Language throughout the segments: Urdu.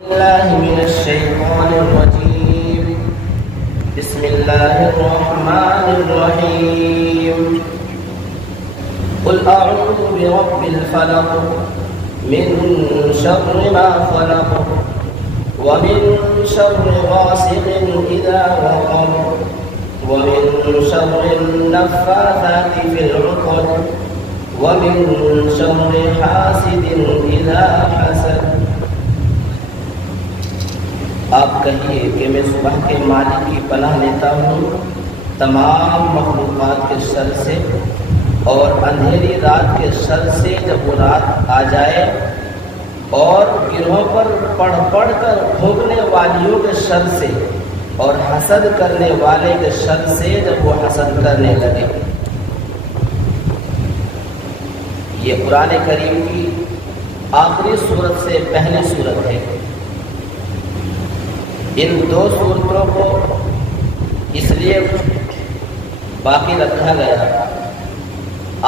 الله من الشيطان الرجيم. بسم الله الرحمن الرحيم. قل أعوذ برب الفلق من شر ما خلق ومن شر غاسق إذا وقب ومن شر النفاثات في العقد ومن شر حاسد إذا حسد. آپ کہیے کہ میں صبح کے مالک کی پناہ لیتا ہوں تمام مخلوقات کے شر سے اور اندھیری رات کے شر سے جب وہ رات آ جائے اور گروہوں پر پڑھ پڑھ کر بھوگنے والیوں کے شر سے اور حسد کرنے والے کے شر سے جب وہ حسد کرنے لگے. یہ قرآن کریم کی آخری سورت سے پہلی سورت ہے. ان دو سورتوں کو اس لیے باقی رکھا گیا.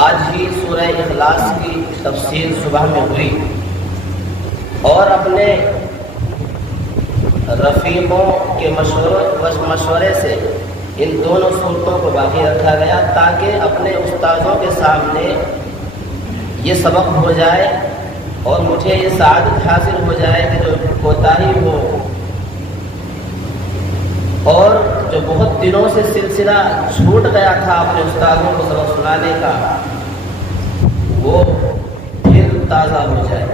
آج ہی سورہ اخلاص کی تفسیر صبح میں ہوئی اور اپنے رفیقوں کے مشورے سے ان دونوں صورتوں کو باقی رکھا گیا تاکہ اپنے استادوں کے سامنے یہ سبق ہو جائے اور مجھے یہ سعادت حاصل ہو جائے کہ جو کوتاہی ہو اور جو بہت دنوں سے سلسلہ چھوٹ گیا تھا اپنے استادوں کو سبق سنانے کا وہ پھر تازہ ہو جائے.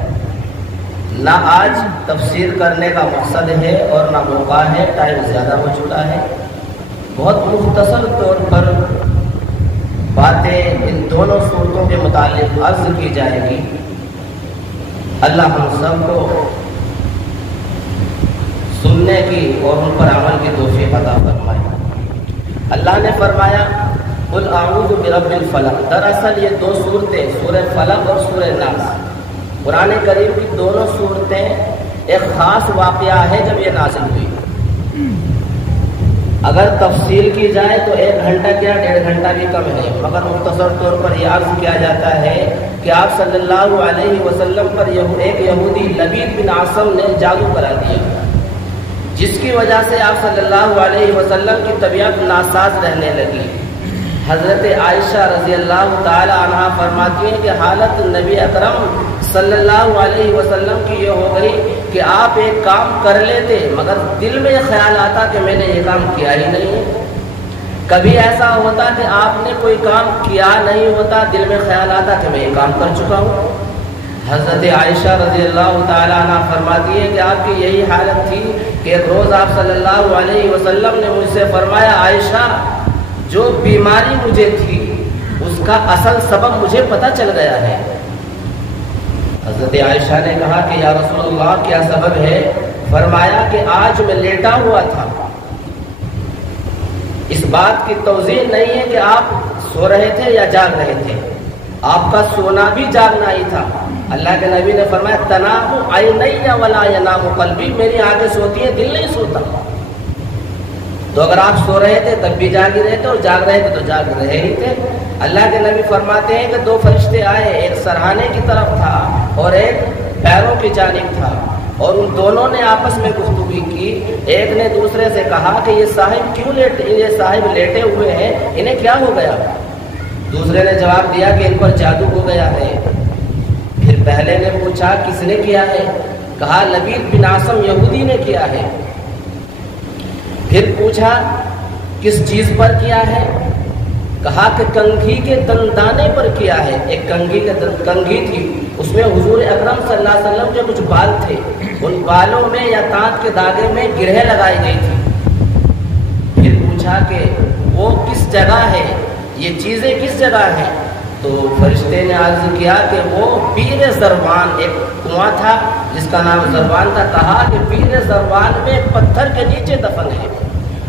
نہ آج تفسیر کرنے کا مقصد ہے اور نہ موقع ہے، ٹائم زیادہ ہو چکا ہے. بہت مختصر طور پر باتیں ان دونوں صورتوں کے متعلق عرض کی جائے گی. اللہ ہم سب کو سننے کی اور ان پر عمل کی توفیق عطا فرمائے. اللہ نے فرمایا قل اعوذ برب الفلق. دراصل یہ دو صورتیں سورہ فلق اور سورہ ناس قرآن کریم کی دونوں صورتیں ایک خاص واقعہ ہے جب یہ نازل ہوئی. اگر تفصیل کی جائے تو 1 گھنٹہ کیا 1.5 گھنٹہ بھی کم ہے، مگر مختصر طور پر یہ عرض کیا جاتا ہے کہ آپ صلی اللہ علیہ وسلم پر ایک یہودی لبید بن عاصم نے جادو کرا دیا جس کی وجہ سے آپ صلی اللہ علیہ وسلم کی طبیعت ناساز رہنے لگی. حضرت عائشہ رضی اللہ تعالی عنہ فرماتی ہیں کہ حالت نبی اکرم صلی اللہ علیہ وسلم کی یہ ہو گئی کہ آپ ایک کام کر لیتے مگر دل میں یہ خیال آتا کہ میں نے یہ کام کیا ہی نہیں ہے. کبھی ایسا ہوتا کہ آپ نے کوئی کام کیا نہیں ہوتا، دل میں خیال آتا کہ میں یہ کام کر چکا ہوں. حضرت عائشہ رضی اللہ تعالیٰ عنہ فرماتی ہے کہ آپ کی یہی حالت تھی کہ ایک روز آپ صلی اللہ علیہ وسلم نے مجھ سے فرمایا عائشہ جو بیماری مجھے تھی اس کا اصل سبب مجھے پتہ چل گیا ہے. حضرت عائشہ نے کہا کہ یا رسول اللہ کیا سبب ہے؟ فرمایا کہ آج میں لیٹا ہوا تھا. اس بات کی توضیح نہیں ہے کہ آپ سو رہے تھے یا جاگ رہے تھے، آپ کا سونا بھی جاگنا ہی تھا. اللہ کے نبی نے فرمایا تنام عینی ولا ینام قلبی، میری آنکھیں سوتی ہیں دل نہیں سوتا. تو اگر آپ سو رہے تھے تب بھی جاگ رہے تھے اور جاگ رہے تھے تو جاگ رہے ہی تھے. اللہ کے نبی فرماتے ہیں کہ 2 فرشتے آئے، ایک سرہانے کی طرف تھا اور ایک پیروں کی جانب تھا، اور ان دونوں نے آپس میں گفتگو کی. ایک نے دوسرے سے کہا کہ یہ صاحب لیٹے ہوئے ہیں، انہیں کیا ہو گیا؟ دوسرے نے جواب دیا کہ ان پر جادو ہو گیا ہے. پھر پہلے نے پوچھا کس نے کیا ہے؟ کہا لبید بن عاصم یہودی نے کیا ہے. پھر پوچھا کس چیز پر کیا ہے؟ کہا کہ کنگھی کے دندانے پر کیا ہے. ایک کنگھی تھی، اس میں حضور اکرم صلی اللہ علیہ وسلم کے کچھ بال تھے، ان بالوں میں یا تانت کے داغے میں گرہیں لگائی گئی تھی. پھر پوچھا کہ وہ کس جگہ ہے، یہ چیزیں کس جگہ ہیں؟ تو فرشتے نے عرض کیا کہ وہ بیر زروان، ایک کنواں تھا جس کا نام زروان تھا. کہا کہ بیر زروان میں پتھر کے نیچے دفن ہے.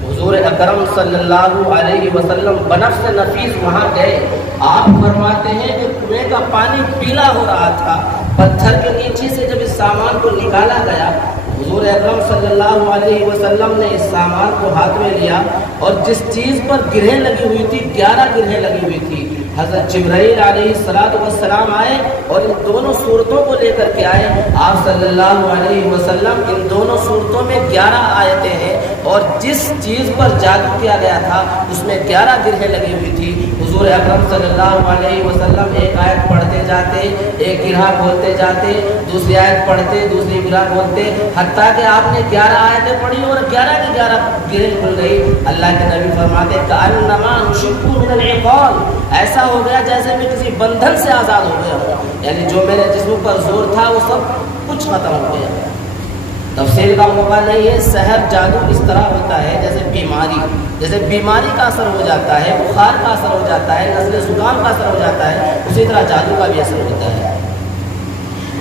حضور اکرم صلی اللہ علیہ وسلم بنفس نفیس وہاں گئے. آپ فرماتے ہیں کہ کنویں کا پانی پیلا ہو رہا تھا. پتھر کے نیچے سے جب اس سامان کو نکالا گیا حضور اکرم صلی اللہ علیہ وسلم نے اس سامان کو ہاتھ میں لیا اور جس چیز پر گرہیں لگی ہوئی تھی 11 گرہیں لگی ہوئی تھی حضرت جبرائیل علیہ السلام آئے اور ان دونوں صورتوں کو لے کر کے آئے. آپ صلی اللہ علیہ وسلم ان دونوں صورتوں میں 11 آیتیں ہیں اور جس چیز پر جادو کیا گیا تھا اس میں 11 گرہیں لگی ہوئی تھی. حضور اکرم صلی اللہ علیہ وسلم ایک آیت پڑھتے جاتے، ایک گرہ کھولتے جاتے، دوسری آیت پڑھتے، دوسری گرہ کھولتے، حتیٰ کہ آپ نے 11 آیتیں پڑھی اور 11 کی 11 گرہیں کھل گئی. اللہ کے نبی فرماتے کأنما نشق من العقال، ایسا ہو گیا جیسے میں کسی بندھن سے آزاد ہو گیا ہوں، یعنی جو میرے جسم پر زور تھا وہ سب کچھ ختم ہو گیا. تفصیل کا موقع نہیں ہے. سحر جادو اس طرح ہوتا ہے جیسے بیماری کا اثر ہو جاتا ہے، بخار کا اثر ہو جاتا ہے، نزلے زکام کا اثر ہو جاتا ہے، اسی طرح جادو کا بھی اثر ہوتا ہے.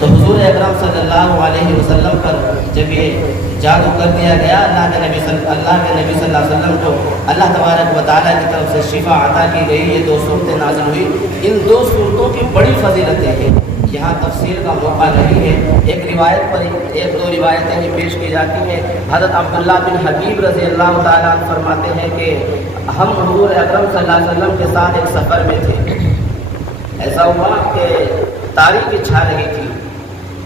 تو حضور اکرم صلی اللہ علیہ وسلم پر جب یہ جادو کر دیا گیا، اللہ کے نبی صلی اللہ علیہ وسلم کو اللہ تبارک و تعالیٰ کی طرف سے شفا عطا کی گئی. یہ 2 صورتیں نازل ہوئی. ان 2 صورتوں کی بڑی فضیلتیں ہیں، یہاں تفسیر کا موقع نہیں ہے. ایک روایت پر 1-2 روایتیں ہی پیش کی جاتی ہیں. حضرت عبداللہ بن حبیب رضی اللہ تعالیٰ عنہ فرماتے ہیں کہ ہم حضور اکرم صلی اللہ علیہ وسلم کے ساتھ ایک سفر میں تھے. ایسا ہوا کہ تاریکی چھا رہی تھی،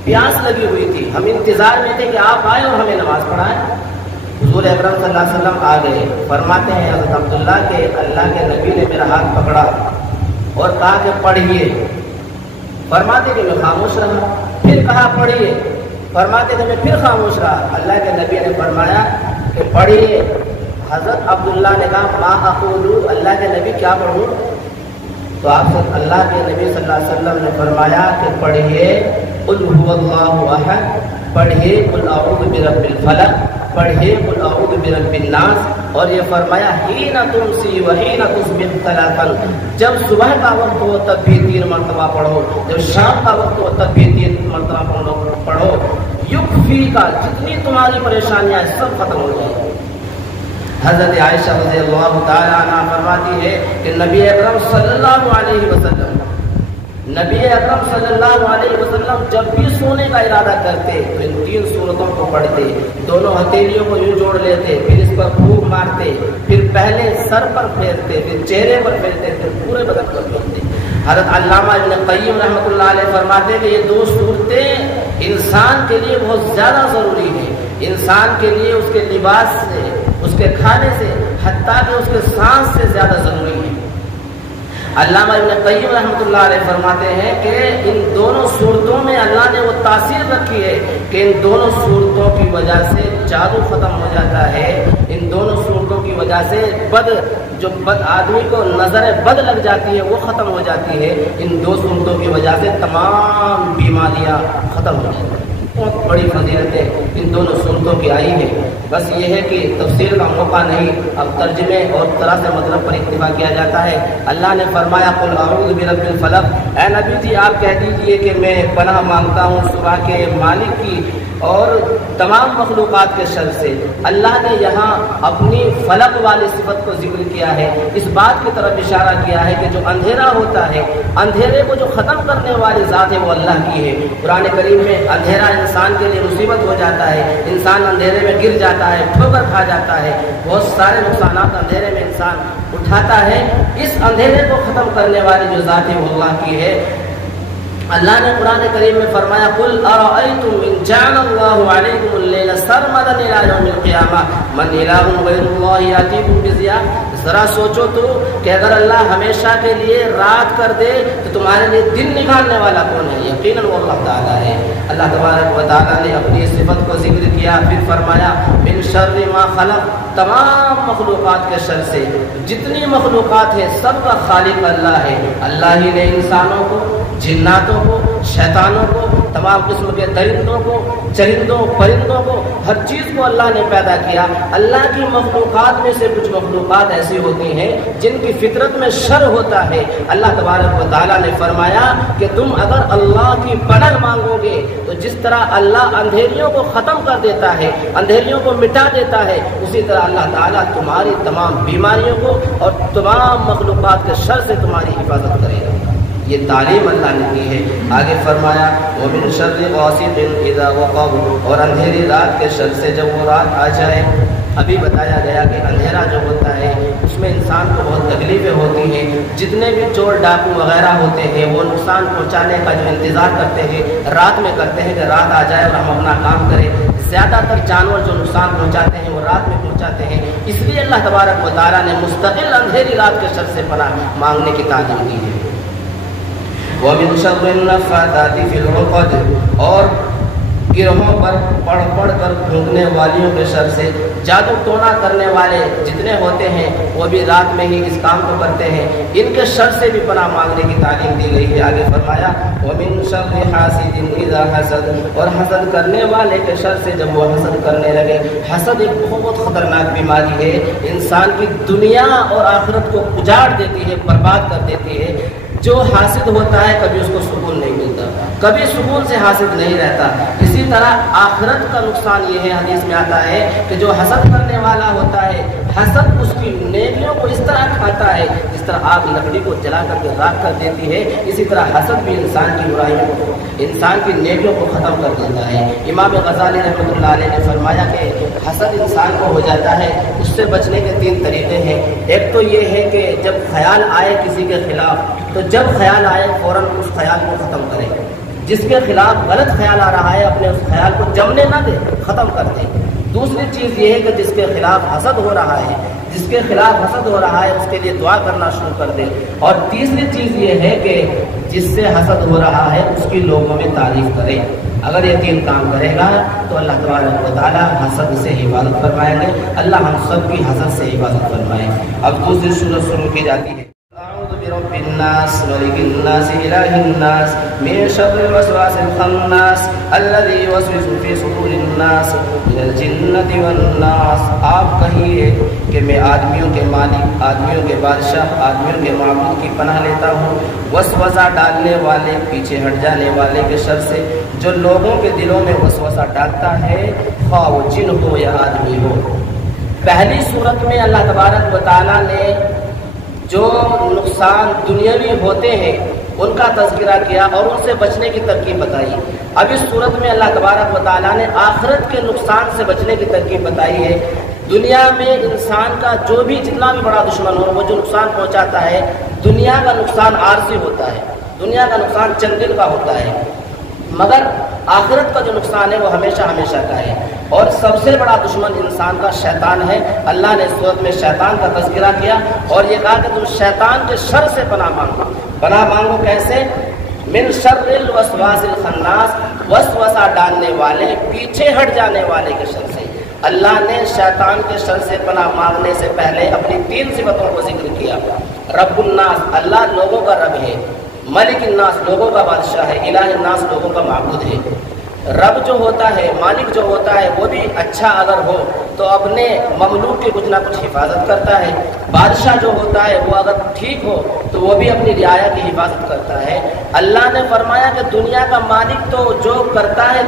پیاس لگی ہوئی تھی. ہم انتظار میں تھے کہ آپ آئے اور ہمیں نماز پڑھائیں. حضور اکرم صلی اللہ علیہ وسلم آ گئے. فرماتے ہیں حضرت عبداللہ کہ اللہ کے نبی نے میرا ہاتھ پکڑا اور کہا کہ پڑھیے. فرماتے کہ میں خاموش رہا. پھر کہا پڑھیے. فرماتے کہ میں پھر خاموش رہا. اللہ کے نبی نے فرمایا کہ پڑھیے. حضرت عبداللہ نے کہا ما اقول، اللہ کے نبی کیا پڑھوں؟ تو آپ سے اللہ کے نبی صلی اللہ علیہ وسلم نے فرمایا کہ پڑھیے قل هو اللہ احد، پڑھیے قل اعوذ برب الفلق، پڑھیے قل اعوذ برب الناس. اور یہ فرمایا حین تمسی وحین تصبح ثلاثا، جب صبح کا وقت ہو تب بھی 3 مرتبہ پڑھو، جب شام کا وقت ہو تب بھی 3 مرتبہ پڑھو. یکفی کا، جتنی تمہاری پریشانیاں سب ختم ہو جائیں. حضرت عائشہ رضی اللہ تعالی عنہ فرماتی ہے کہ نبی اکرم صلی اللہ علیہ وسلم جب بھی سونے کا ارادہ کرتے تو ان 3 صورتوں کو پڑھتے. دونوں ہتھیلیوں کو یوں جوڑ لیتے، پھر اس پر پھونک مارتے، پھر پہلے سر پر پھیرتے، پھر چہرے پر پھیرتے، پھر پورے بدن پر پھیرتے. حضرت علامہ ابن قیم رحمۃ اللہ علیہ فرماتے ہیں کہ یہ 2 صورتیں انسان کے لیے بہت زیادہ ضروری ہیں. انسان کے لیے اس کے لباس سے، اس کے کھانے سے، حتیٰ کہ اس کے سانس سے زیادہ ضروری ہے. علامہ ابن قیم رحمۃ اللہ علیہ فرماتے ہیں کہ ان دونوں صورتوں میں اللہ نے وہ تاثیر رکھی ہے کہ ان دونوں صورتوں کی وجہ سے جادو ختم ہو جاتا ہے. ان دونوں صورتوں کی وجہ سے جو بد آدمی کو نظر بد لگ جاتی ہے وہ ختم ہو جاتی ہے. ان 2 صورتوں کی وجہ سے تمام بیماریاں ختم ہو جاتی ہیں. بہت بڑی فضیلتیں ان دونوں صورتوں کی آئی ہیں. بس یہ ہے کہ تفسیر کا موقع نہیں، اب ترجمے اور طرح سے مطلب پر اکتفا کیا جاتا ہے. اللہ نے فرمایا قل اعوذ برب الفلق، اے نبی جی آپ کہہ دیجئے کہ میں پناہ مانگتا ہوں صبح کے مالک کی اور تمام مخلوقات کے شر سے. اللہ نے یہاں اپنی فلق والی صفت کو ذکر کیا ہے، اس بات کی طرف اشارہ کیا ہے کہ جو اندھیرا ہوتا ہے، اندھیرے کو جو ختم کرنے والی ذات ہے وہ اللہ کی ہے. قرآن کریم میں اندھیرا انسان کے لیے مصیبت ہو جاتا ہے، انسان اندھیرے میں گر جاتا ہے، ٹھوکر کھا جاتا ہے، بہت سارے نقصانات اندھیرے میں انسان اٹھاتا ہے. اس اندھیرے کو ختم کرنے والی جو ذات ہے وہ اللہ کی ہے. اللہ نے قرآن کریم میں فرمایا قل ارأیتم ان جعل اللہ علیکم اللیل سرمدا الی یوم القیامہ من الہ غیر اللہ یاتیکم بضیاء. ذرا سوچو تو کہ اگر اللہ ہمیشہ کے لیے رات کر دے تو تمہارے لیے دن نکالنے والا کون ہے؟ یقیناً وہ اللہ تعالیٰ ہے. اللہ تبارک و تعالیٰ نے اپنی صفت کو ذکر کیا، پھر فرمایا من شر ما خلق، تمام مخلوقات کے شر سے. جتنی مخلوقات ہیں سب کا خالق اللہ ہے. اللہ ہی نے انسانوں کو، جناتوں کو، شیطانوں کو، تمام قسم کے درندوں کو، چرندوں، پرندوں کو، ہر چیز کو اللہ نے پیدا کیا. اللہ کی مخلوقات میں سے کچھ مخلوقات ایسی ہوتی ہیں جن کی فطرت میں شر ہوتا ہے. اللہ تبارک و تعالیٰ نے فرمایا کہ تم اگر اللہ کی پناہ مانگو گے تو جس طرح اللہ اندھیریوں کو ختم کر دیتا ہے، اندھیریوں کو مٹا دیتا ہے، اسی طرح اللہ تعالیٰ تمہاری تمام بیماریوں کو اور تمام مخلوقات کے شر سے تمہاری حفاظت کرے گا. یہ تعلیم اللہ نے دی ہے۔ آگے فرمایا وَمِن شَرِّ غَاسِقٍ إِذَا وَقَبَ، اور اندھیری رات کے شر سے جب وہ رات آ جائے۔ ابھی بتایا گیا کہ اندھیرا جو ہوتا ہے اس میں انسان کو بہت تکلیفیں ہوتی ہیں۔ جتنے بھی چور ڈاکو وغیرہ ہوتے ہیں وہ نقصان پہنچانے کا جو انتظار کرتے ہیں رات میں کرتے ہیں کہ رات آ جائے اور ہم اپنا کام کریں۔ زیادہ تر جانور جو نقصان پہنچاتے ہیں وہ رات میں پہنچاتے ہیں، اس لیے اللہ تبارک و تعالیٰ نے مستقل اندھیری رات کے شر سے پناہ مانگنے کی تعلیم دی ہے۔ وَمِن شَرِّ النَّفَّاثَاتِ فِي الْعُقَدِ، اور گروہوں پر پڑھ پڑھ کر پھونکنے والیوں کے شر سے۔ جادو ٹونا کرنے والے جتنے ہوتے ہیں وہ بھی رات میں ہی اس کام کو کرتے ہیں، ان کے شر سے بھی پناہ مانگنے کی تعلیم دی گئی ہے۔ آگے فرمایا وَمِن شَرِّ حَاسِدٍ إِذَا حَسَدَ، اور حسد کرنے والے کے شر سے جب وہ حسد کرنے لگے۔ حسد ایک بہت خطرناک بیماری ہے، انسان کی دنیا اور آخرت کو اجاڑ دیتی ہے، برباد کر دیتی ہے۔ جو حاسد ہوتا ہے کبھی اس کو سکون نہیں ملتا، کبھی سکون سے حاسد نہیں رہتا۔ اسی طرح آخرت کا نقصان یہ ہے، حدیث میں آتا ہے کہ جو حسد کرنے والا ہوتا ہے حسد اس کی نیکیوں کو اس طرح کھاتا ہے جس طرح آگ لکڑی کو جلا کر کے راکھ کر دیتی ہے، اسی طرح حسد بھی انسان کی برائیوں کو، انسان کی نیکیوں کو ختم کر دیتا ہے۔ امام غزالی رحمۃ اللہ علیہ نے فرمایا کہ حسد انسان کو ہو جاتا ہے، اس سے بچنے کے 3 طریقے ہیں۔ ایک تو یہ ہے کہ جب خیال آئے کسی کے خلاف تو جب خیال آئے فوراً اس خیال کو ختم کرے۔ جس کے خلاف غلط خیال آ رہا ہے اپنے اس خیال کو جمنے نہ دے، ختم کر دے۔ دوسری چیز یہ ہے کہ جس کے خلاف حسد ہو رہا ہے، جس کے خلاف حسد ہو رہا ہے اس کے لیے دعا کرنا شروع کر دے۔ اور تیسری چیز یہ ہے کہ جس سے حسد ہو رہا ہے اس کی لوگوں میں تعریف کرے۔ اگر یہ 3 کام کرے گا تو اللہ تبارک و تعالیٰ حسد سے حفاظت فرمائیں گے۔ اللہ ہم سب کی حسد سے حفاظت فرمائے۔ اب دوسری سورت شروع کی جاتی ہے۔ اعوذ برب الناس ملک الناس الہ الناس من شر الوسواس الخناس الذي يوسوس في صدور الناس من الجنۃ والناس۔ آپ کہیے کہ میں آدمیوں کے مالک، آدمیوں کے بادشاہ، آدمیوں کے معبود کی پناہ لیتا ہوں وسوسہ ڈالنے والے، پیچھے ہٹ جانے والے کے شر سے، جو لوگوں کے دلوں میں وسوسہ ڈالتا ہے، خواہ وہ جن ہو یا آدمی ہو۔ پہلی صورت میں اللہ تبارک و تعالیٰ نے جو نقصان دنیاوی ہوتے ہیں ان کا تذکرہ کیا اور ان سے بچنے کی ترکیب بتائی۔ اب اس صورت میں اللہ تبارک و تعالیٰ نے آخرت کے نقصان سے بچنے کی ترکیب بتائی ہے۔ دنیا میں انسان کا جو بھی جتنا بھی بڑا دشمن ہو، وہ جو نقصان پہنچاتا ہے، دنیا کا نقصان عارضی ہوتا ہے، دنیا کا نقصان چند دن کا ہوتا ہے، مگر آخرت کا جو نقصان ہے وہ ہمیشہ ہمیشہ کا ہے۔ اور سب سے بڑا دشمن انسان کا شیطان ہے۔ اللہ نے اس صورت میں شیطان کا تذکرہ کیا اور یہ کہا کہ تم شیطان کے شر سے پناہ مانگو۔ پناہ مانگو کیسے؟ من شر الوسواس الخناس، وسوسہ ڈالنے والے، پیچھے ہٹ جانے والے کے شر سے۔ اللہ نے شیطان کے شر سے پناہ مانگنے سے پہلے اپنی 3 صفتوں کو ذکر کیا۔ رب الناس، اللہ لوگوں کا رب ہے۔ ملک الناس، لوگوں کا بادشاہ ہے۔ الہ الناس، لوگوں کا معبود ہے۔ رب جو ہوتا ہے، مالک جو ہوتا ہے، وہ بھی اچھا اگر ہو تو اپنے مملوک کی کچھ نہ کچھ حفاظت کرتا ہے۔ بادشاہ جو ہوتا ہے وہ اگر ٹھیک ہو تو وہ بھی اپنی رعایا کی حفاظت کرتا ہے۔ اللہ نے فرمایا کہ دنیا کا مالک تو جو کرتا ہے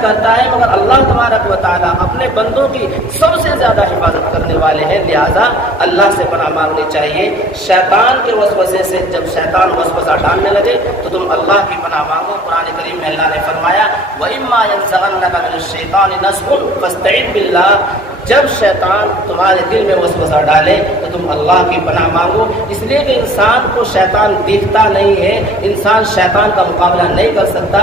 مگر اللہ تبارک و تعالیٰ اپنے بندوں کی سب سے زیادہ حفاظت کرنے والے ہیں، لہذا اللہ سے پناہ مانگنی چاہیے۔ شیطان کے وسوسے سے جب شیطان وسوسہ ڈالنے لگے تو تم اللہ کی پناہ مانگو۔ قرآن کریم میں اللہ نے فرمایا وَإِمَّا يَنزَغَنَّكَ مِنَ الشَّيْطَانِ نَزْغٌ فَاسْتَعِذْ بِاللَّهِ، جب شیطان تمہارے دل میں وسوسہ ڈالے تو تم اللہ کی پناہ مانگو۔ اس لیے کہ انسان کو شیطان دکھتا نہیں ہے، انسان شیطان کا مقابلہ نہیں کر سکتا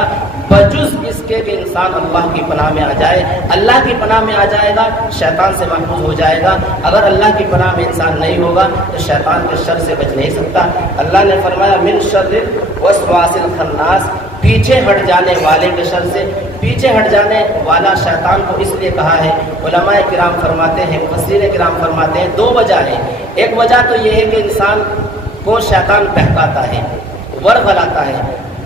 بجز اس کے کہ انسان اللہ کی پناہ میں آ جائے۔ اللہ کی پناہ میں آ جائے گا شیطان سے محفوظ ہو جائے گا۔ اگر اللہ کی پناہ میں انسان نہیں ہوگا تو شیطان کے شر سے بچ نہیں سکتا۔ اللہ نے فرمایا من شر الوسواس الخناس، پیچھے ہٹ جانے والے کے شر سے۔ پیچھے ہٹ جانے والا شیطان کو اس لیے کہا ہے، علماء کرام فرماتے ہیں، مفسرین کرام فرماتے ہیں 2 وجہ ہیں۔ ایک وجہ تو یہ ہے کہ انسان کو شیطان بہکاتا ہے، ورغلاتا ہے۔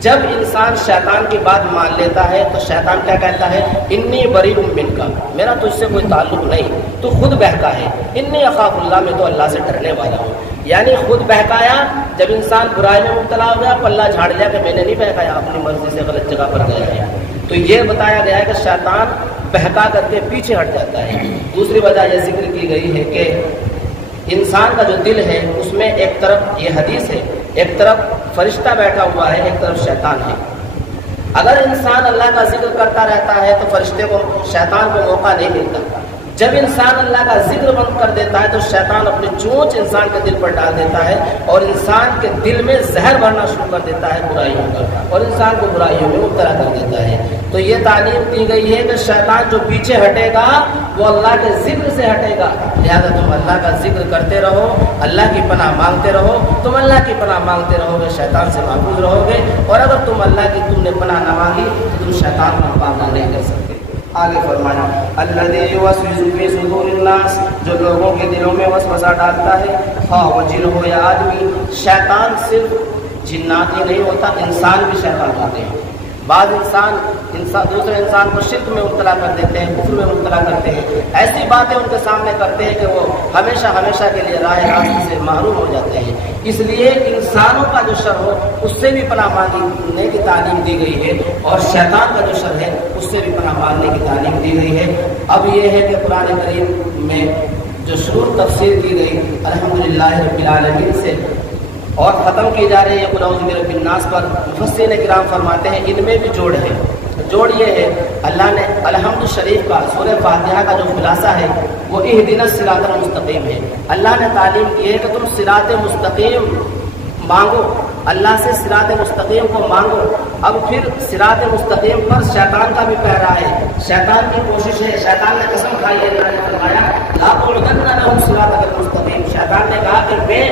جب انسان شیطان کی بات مان لیتا ہے تو شیطان کیا کہتا ہے؟ انی بریء منک، میرا تجھ سے کوئی تعلق نہیں، تو خود بہکا ہے۔ انی اخاف اللہ، میں تو اللہ سے ڈرنے والا ہوں، یعنی خود بہکایا۔ جب انسان برائی میں مبتلا ہو گیا پلہ جھاڑ لیا کہ میں نے نہیں بہکایا، اپنی مرضی سے غلط جگہ پر گیا ہے۔ تو یہ بتایا گیا ہے کہ شیطان بہکا کر کے پیچھے ہٹ جاتا ہے۔ دوسری وجہ یہ ذکر کی گئی ہے کہ انسان کا جو دل ہے اس میں ایک طرف یہ حدیث ہے، ایک طرف فرشتہ بیٹھا ہوا ہے، ایک طرف شیطان ہے۔ اگر انسان اللہ کا ذکر کرتا رہتا ہے تو فرشتے کو، شیطان کو موقع نہیں ملتا۔ جب انسان اللہ کا ذکر بند کر دیتا ہے تو شیطان اپنی چونچ انسان کے دل پر ڈال دیتا ہے اور انسان کے دل میں زہر بھرنا شروع کر دیتا ہے برائیوں کا، اور انسان کو برائیوں میں مبتلا کر دیتا ہے۔ تو یہ تعلیم دی گئی ہے کہ شیطان جو پیچھے ہٹے گا وہ اللہ کے ذکر سے ہٹے گا، لہذا تم اللہ کا ذکر کرتے رہو، اللہ کی پناہ مانگتے رہو۔ تم اللہ کی پناہ مانگتے رہو گے، شیطان سے محفوظ رہو گے، اور اگر تم نے پناہ نہ مانگی تو تم شیطان کا مقابلہ نہیں کر سکتے۔ آگے فرمایا الذی یوسوس فی صدور الناس، جو لوگوں کے دلوں میں وسوسہ ڈالتا ہے، خواہ وہ جن ہو یا آدمی۔ شیطان صرف جنات ہی نہیں ہوتا، انسان بھی شیطان ہوتے ہیں۔ بعض انسان دوسرے انسان کو شرک میں مبتلا کر دیتے ہیں، کفر میں مبتلا کرتے ہیں، ایسی باتیں ان کے سامنے کرتے ہیں کہ وہ ہمیشہ کے لیے راہ راست سے محروم ہو جاتے ہیں۔ اس لیے انسانوں کا جو شر ہو اس سے بھی پناہ مانگنے کی تعلیم دی گئی ہے، اور شیطان کا جو شر ہے اس سے بھی پناہ مانگنے کی تعلیم دی گئی ہے۔ اب یہ ہے کہ قرآن کریم میں جو شروع تفسیر کی گئی الحمدللہ رب العالمین سے اور ختم کی جا رہی ہے قل اعوذ برب الناس پر، مفسرین کرام فرماتے ہیں ان میں بھی جوڑ ہے۔ جوڑ یہ ہے، اللہ نے الحمد شریف کا، سورہ فاتحہ کا جو خلاصہ ہے وہ اہدنا الصراط المستقیم ہے۔ اللہ نے تعلیم کی ہے کہ تم صراط مستقیم مانگو، اللہ سے صراط مستقیم کو مانگو۔ اب پھر صراط مستقیم پر شیطان کا بھی پہرا ہے، شیطان کی کوشش ہے، شیطان نے قسم کھائی ہے، اللہ نے فرمایا لا تقعدن لهم صراط المستقیم، شیطان نے کہا کہ میں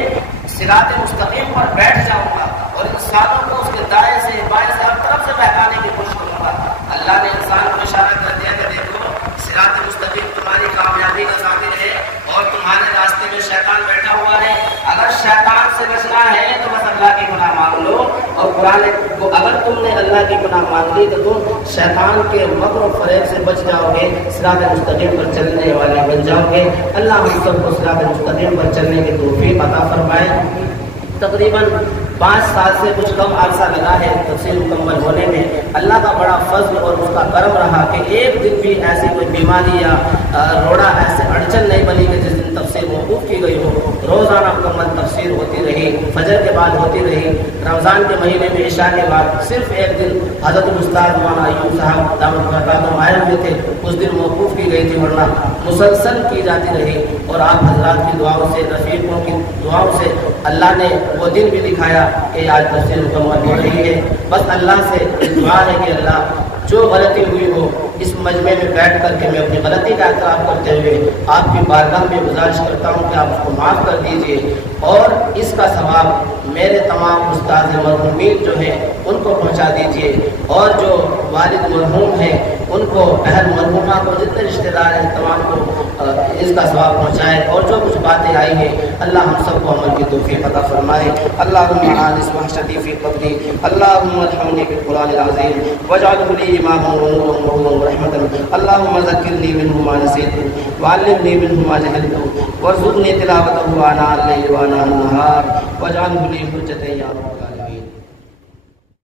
صراط مستقیم پر بیٹھ جاؤں گا اور انسانوں کو اس کے دائیں سے بائیں سے ہر طرف سے بہکانے کی کوشش کروں گا۔ اللہ نے انسان کو اشارہ کر دیا کہ دیکھو صراط مستقیم تمہاری کامیابی کا ضامن ہے اور تمہارے راستے میں شیطان بیٹھا ہوا ہے۔ اگر شیطان سے بچنا ہے تو بس اللہ کی پناہ مانگ لو، اور قرآن کو اگر تم نے اللہ کی پناہ مانگ لی تو تم شیطان کے مکر و فریب سے بچ جاؤ گے، صراط مستقیم پر چلنے والے بن جاؤ گے۔ اللہ ہم سب کو صراط مستقیم پر چلنے کی توفیق عطا فرمائے۔ تقریباً 5 سال سے کچھ کم عرصہ لگا ہے تفسیر مکمل ہونے میں۔ اللہ کا بڑا فضل اور اس کا کرم رہا کہ ایک دن بھی ایسی کوئی بیماری یا روڑا ایسے اڑچن نہیں بنی کہ جس دن تفسیر موقوف کی گئی ہو۔ روزانہ مکمل تفسیر ہوتی رہی، فجر کے بعد ہوتی رہی، رمضان کے مہینے میں عشاء کے بعد صرف ایک دن حضرت استاد مولانا ایوب صاحب دامت برکاتہم آئے ہوئے تھے، اس دن موقوف کی گئی تھی، ورنہ مسلسل کی جاتی رہی۔ اور آپ حضرات کی دعاؤں سے، رفیقوں کی دعاؤں سے اللہ نے وہ دن بھی دکھایا کہ آج تفسیر مکمل ہو رہی ہے۔ بس اللہ سے دعا ہے کہ اللہ جو غلطی ہوئی ہو اس مجمع میں بیٹھ کر کے میں اپنی غلطی کا اعتراف کرتے ہوئے آپ کی بارگاہ میں گزارش کرتا ہوں کہ آپ اس کو معاف کر دیجئے، اور اس کا ثواب میرے تمام استاد مرحومین جو ہیں ان کو پہنچا دیجئے، اور جو والد مرحوم ہیں ان کو، اہل مرحومہ کو، جتنے رشتہ دار ہیں تمام کو اس کا ثواب پہنچائے، اور جو کچھ باتیں آئی ہیں اللہ ہم سب کو عمل کی توفیق عطا فرمائے۔ اللہم آنس وحشتی فی قبری، اللہم ارحمنی بالقرآن العظیم واجعلہ لی اماما ونورا وهدى ورحمة، اللهم ذكرني منه ما نسيت وعلمني منه ما جهلت وارزقني تلاوته آناء الليل وآناء النهار واجعله لي حجة يا رب العالمين۔